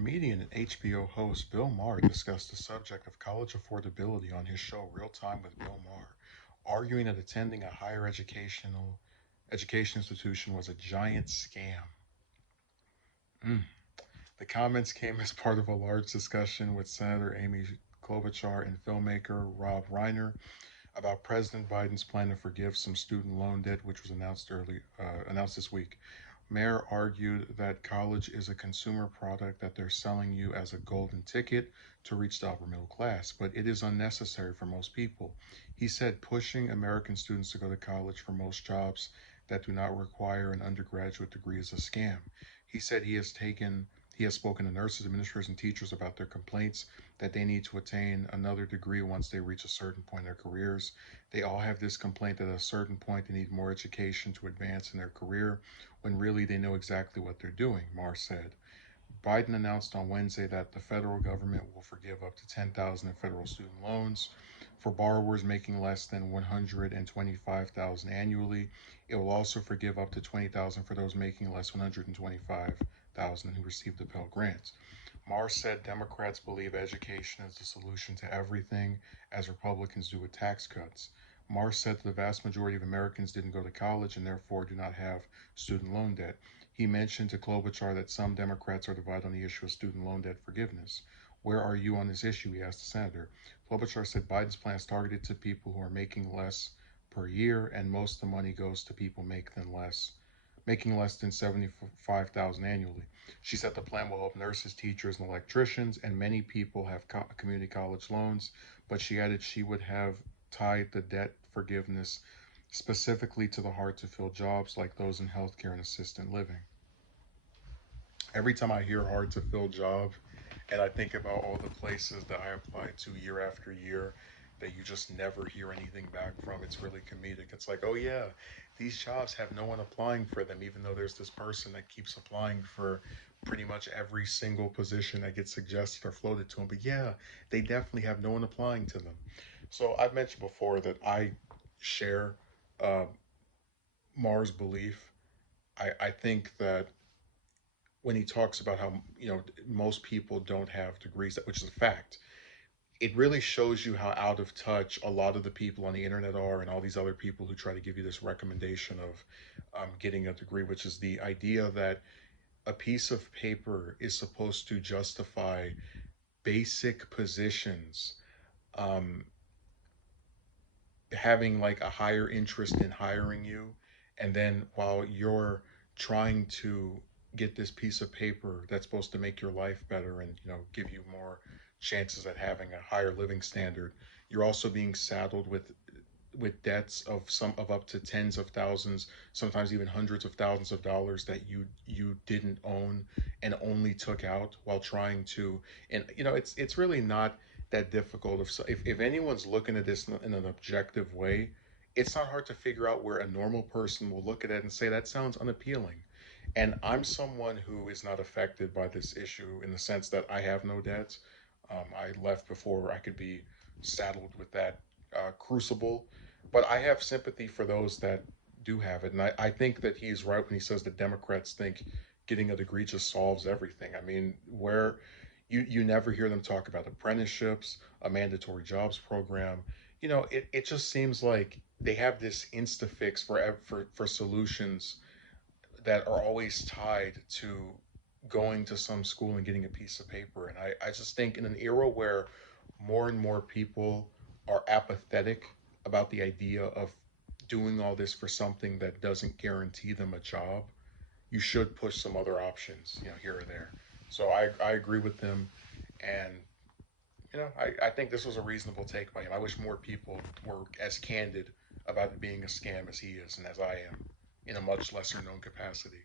Comedian and HBO host Bill Maher discussed the subject of college affordability on his show Real Time with Bill Maher, arguing that attending a higher education institution was a giant scam. Mm. The comments came as part of a large discussion with Senator Amy Klobuchar and filmmaker Rob Reiner about President Biden's plan to forgive some student loan debt, which was announced this week. Mayer argued that college is a consumer product that they're selling you as a golden ticket to reach the upper middle class, but it is unnecessary for most people. He said pushing American students to go to college for most jobs that do not require an undergraduate degree is a scam. He said he has spoken to nurses, administrators, and teachers about their complaints that they need to attain another degree once they reach a certain point in their careers. They all have this complaint that at a certain point they need more education to advance in their career when really they know exactly what they're doing, Maher said. Biden announced on Wednesday that the federal government will forgive up to 10,000 in federal student loans for borrowers making less than 125,000 annually. It will also forgive up to 20,000 for those making less 125,000 who received the Pell Grants. Maher said Democrats believe education is the solution to everything, as Republicans do with tax cuts. Maher said that the vast majority of Americans didn't go to college and therefore do not have student loan debt. He mentioned to Klobuchar that some Democrats are divided on the issue of student loan debt forgiveness. Where are you on this issue? He asked the senator. Klobuchar said Biden's plan is targeted to people who are making less per year, and most of the money goes to people making less than 75,000 annually. She said the plan will help nurses, teachers, and electricians, and many people have community college loans, but she added she would have tied the debt forgiveness specifically to the hard to fill jobs like those in healthcare and assisted living. Every time I hear hard to fill job and I think about all the places that I applied to year after year that you just never hear anything back from, it's really comedic. It's like, oh yeah, these jobs have no one applying for them, even though there's this person that keeps applying for pretty much every single position that gets suggested or floated to them. But yeah, they definitely have no one applying to them. So I've mentioned before that I share uh, Mars' belief. I think that when he talks about how most people don't have degrees, which is a fact, it really shows you how out of touch a lot of the people on the internet are, and all these other people who try to give you this recommendation of getting a degree, which is the idea that a piece of paper is supposed to justify basic positions, um, having like a higher interest in hiring you, and then while you're trying to get this piece of paper that's supposed to make your life better and give you more chances at having a higher living standard, you're also being saddled with debts of up to tens of thousands, sometimes even hundreds of thousands of dollars that you didn't own and only took out while trying to. And it's really not that difficult. If anyone's looking at this in an objective way, it's not hard to figure out where a normal person will look at it and say that sounds unappealing. And I'm someone who is not affected by this issue in the sense that I have no debts. I left before I could be saddled with that crucible. But I have sympathy for those that do have it. And I think that he's right when he says that Democrats think getting a degree just solves everything. I mean, where you never hear them talk about apprenticeships, a mandatory jobs program. It just seems like they have this insta fix for solutions that are always tied to going to some school and getting a piece of paper. And I just think in an era where more and more people are apathetic about the idea of doing all this for something that doesn't guarantee them a job, you should push some other options, here or there. So I agree with them. And, I think this was a reasonable take by him. I wish more people were as candid about it being a scam as he is and as I am in a much lesser known capacity.